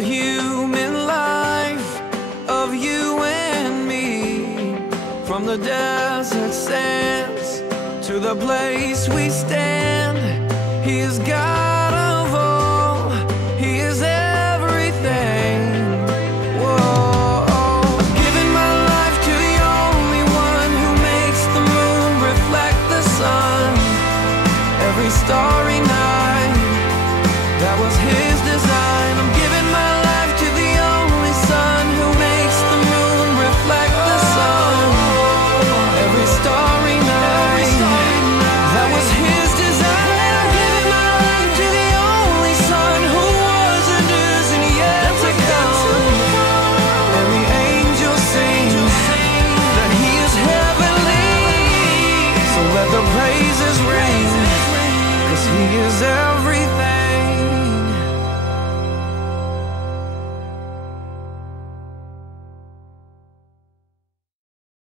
the human life of you and me. From the desert sands to the place we stand, He is God of all, He is everything. Whoa, I'm giving my life to the only one who makes the moon reflect the sun. Every starry night, that was His design. I'm giving my life to the only Son who makes the moon reflect the sun. Every starry night, that was His design. I'm giving my life to the only Son who was and is and yet to come. And the angels sing that He is heavenly. So let the praises ring, 'cause He is everything.